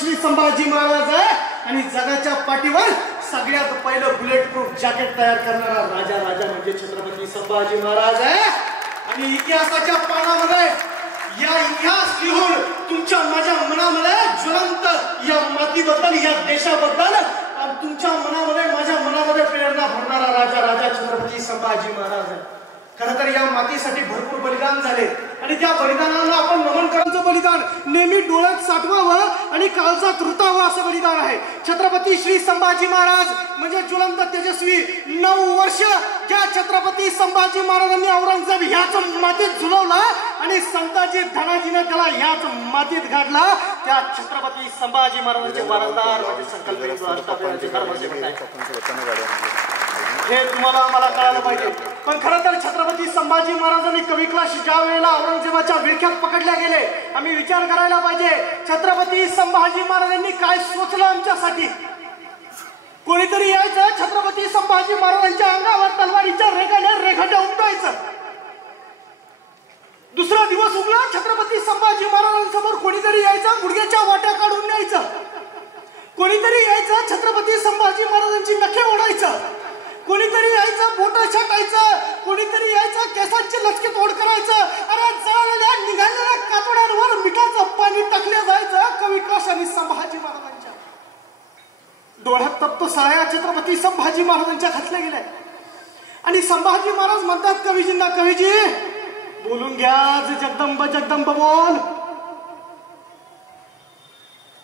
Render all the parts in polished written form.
श्री संभाजी महाराज आहे आणि जगाच्या पाठीवर सगळ्यात पहिलं बुलेट प्रूफ जॅकेट तयार करणारा राजा म्हणजे छत्रपती संभाजी महाराज आहे। आणि इतिहासाच्या पानामध्ये या इतिहास लिहून तुमच्या माझ्या मनामध्ये ज्वलंत या मातीबद्दल या देशाबद्दल आणि तुमच्या मनामध्ये माझ्या मनामध्ये प्रेरणा भरणारा राजा छत्रपती संभाजी महाराज आहे। खरं तर या मातीसाठी भरपूर बलिदान झाले आणि त्या बलिदानाला आपण नमन करायचं बलिदान नेहमी डोळ्यात साठवावं आणि काळजात रुतावं असं बलिदान आहे। छत्रपती श्री संभाजी महाराज म्हणजे ज्वलंत तेजस्वी 9 वर्ष ज्या छत्रपती संभाजी महाराजांनी औरंगजेब ह्याच मातीत झुलवला आणि संताजी धनाजीने त्याला ह्याच मातीत घातला त्या छत्रपती संभाजी महाराजांचे वारसदार म्हणजे संकल्पित हे तुम्हाला मला कळायला पाहिजे। पण खरं तर छत्रपती संभाजी महाराजांनी कवी क्लास ज्या वेळेला औरंगजेबाच्या विळख्यात पकडल्या गेले आम्ही विचार करायला पाहिजे छत्रपती संभाजी महाराजांनी काय सोचलं आमच्यासाठी। कोणीतरी यायचं छत्रपती संभाजी महाराजांच्या अंगावर तलवारीच्या रेखाने रेखाट्या उमटायचं। दुसरा दिवस उगला छत्रपती संभाजी महाराजांसमोर कोणीतरी यायचं गुडघ्याच्या वाट्या काढून न्यायचं। कोणीतरी यायचं छत्रपती संभाजी महाराजांची नखे ओढायचं। कोणीतरी यायचं बोट छाटायचं। कोणीतरी यायचं केसांची लचके तोड करायचं। अरे जळलेल्या निघालेल्या कातड्यांवर मिठाचं पाणी टाकलं जायचं। कवी क्लास आणि संभाजी महाराजांच्या डोळ्यात तप्त सळ्या छत्रपती संभाजी महाराजांच्या घातल्या गेल्या आणि संभाजी महाराज म्हणतात कवीजींना कवीजी बोलून घ्या जगदंब जगदंब बोल।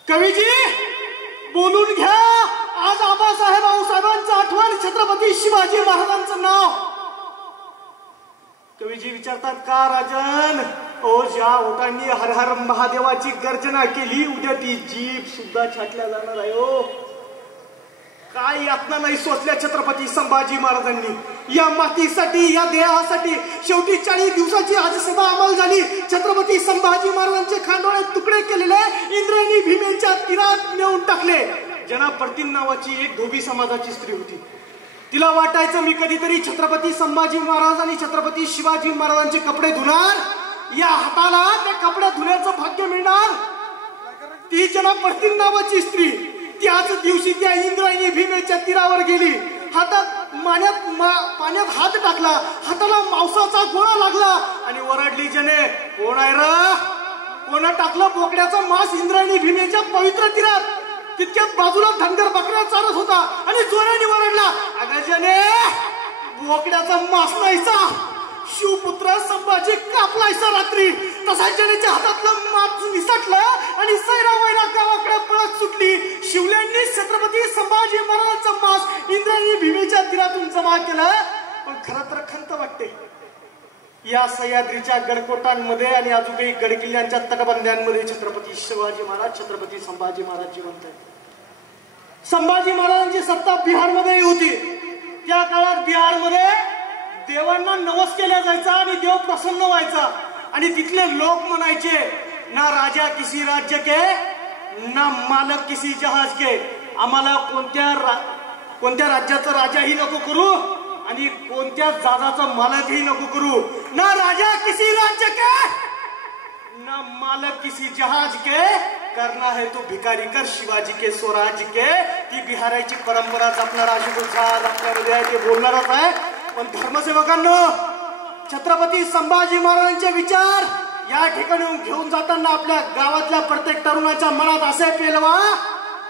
कवीजी बोलून घ्या आज आबासाहेब आऊसाहेबांचं आठवण छत्रपती शिवाजी महाराजांचं नाव। कवीजी विचारतात का राजन ओ ज्या ओटांनी हर हर महादेवाची गर्जना केली उद्या ती जीभ सुद्धा छाटल्या जाणार आहे। ओ काय यातना नाही सोचल्या छत्रपती संभाजी महाराजांनी या मातीसाठी या देहासाठी। शेवटी 40 दिवसाची आजसभा अंमल झाली। छत्रपती संभाजी महाराजांचे खांडोळे तुकडे केलेले इंद्रायणी भीमेच्या तीरात नेऊन टाकले। जना परतीन नावाची एक धोबी समाजाची स्त्री होती। तिला वाटायचं मी कधीतरी छत्रपती संभाजी महाराज आणि छत्रपती शिवाजी महाराजांचे कपडे धुणार या हाताला त्या कपडे धुण्याचं भाग्य मिळणार। ती जना परतीन नावाची स्त्री त्याच दिवशी त्या इंद्रायणी भीमेच्या तीरावर गेली। हातात पाण्यात हात टाकला हाताला मांसाचा गोळा लागला आणि ओरडली जने कोण आहे र कोण टाकलं बोकड्याचं मांस इंद्रायणी भीमेच्या पवित्र तीरात। तितक्यात बाजूला धनगर बकऱ्या चालत होता आणि जोराने ओरडला अगं जने बोकड्याचा मांस नाहीचा शिवपुत्र संभाजी कापलायचा रात्री। तसा जनेच्या हातातलं मांस निसटलं आणि सैरावैरा गावाकडे पळत सुटली। शिवल्यांनी छत्रपती संभाजी महाराजांचं मांस इंद्रायणी भीमेच्या तीरातून जमा केलं। पण खरं तर खंत वाटते या सह्याद्रीच्या गडकोटांमध्ये आणि अजूनही गडकिल्ल्यांच्या तटबंद्यांमध्ये छत्रपती शिवाजी महाराज छत्रपती संभाजी महाराज जिवंत आहेत। संभाजी महाराजांची सत्ता बिहारमध्ये होती। त्या काळात बिहारमध्ये देवांना नवस केला जायचा आणि देव प्रसन्न व्हायचा आणि तिथले लोक म्हणायचे ना राजा किसी राज्य के ना मालक किसी जहाज के। आम्हाला कोणत्या राज्याचा राजाही नको करू आणि कोणत्या जहाजाचा मालकही नको करू। ना राजा किसी राज्य के ना मालक किसी जहाज के करना है तो भिकारी कर शिवाजी के स्वराज के। ती बिहाराची परंपरा जपणारा अशोक झाड आपल्यामध्ये आहे ते बोलणारच आहे। पण धर्मसेवकांनो छत्रपती संभाजी महाराजांचे विचार या ठिकाणी घेऊन जाताना आपल्या गावातल्या प्रत्येक तरुणाच्या मनात असे पेलवा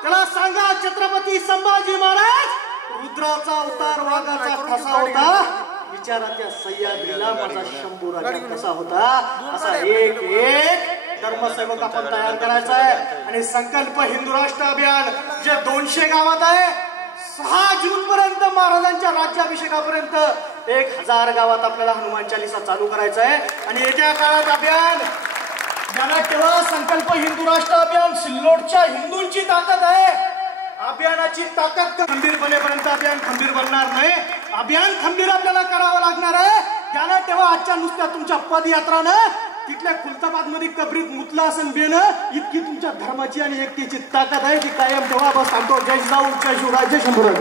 त्याला सांगा छत्रपती संभाजी महाराज रुद्राचा अवतार वाघाचा कसा होता विचारा त्या सह्याद्रीला माझा शंभू राजा कसा होता। असा एक एक धर्मसेवक आपण तयार करायचा आहे आणि संकल्प हिंदू राष्ट्र अभियान जे 200 गावात आहे 6 जून पर्यंत महाराजांच्या राज्याभिषेकापर्यंत 1000 गावात आपल्याला हनुमान चालीसा चालू करायचा आहे। आणि येत्या काळात अभियान ज्याला तेव्हा संकल्प हिंदू राष्ट्र अभियान सिल्लोडच्या हिंदूंची ताकद आहे। अभियानाची ताकद खंबीर बनेपर्यंत अभियान खंबीर बनणार नाही। अभियान खंबीर आपल्याला करावं लागणार आहे। त्याला तेव्हा आजच्या नुसत्या तुमच्या पदयात्रानं तिथल्या खुलताबाद मध्ये कबरीत मुतला असन बेनं इतकी तुमच्या धर्माची आणि एकतेची ताकद आहे ती कायम ठेवा। बस सांगतो जय जिजाऊ जय शिवराय जय शंभूराज।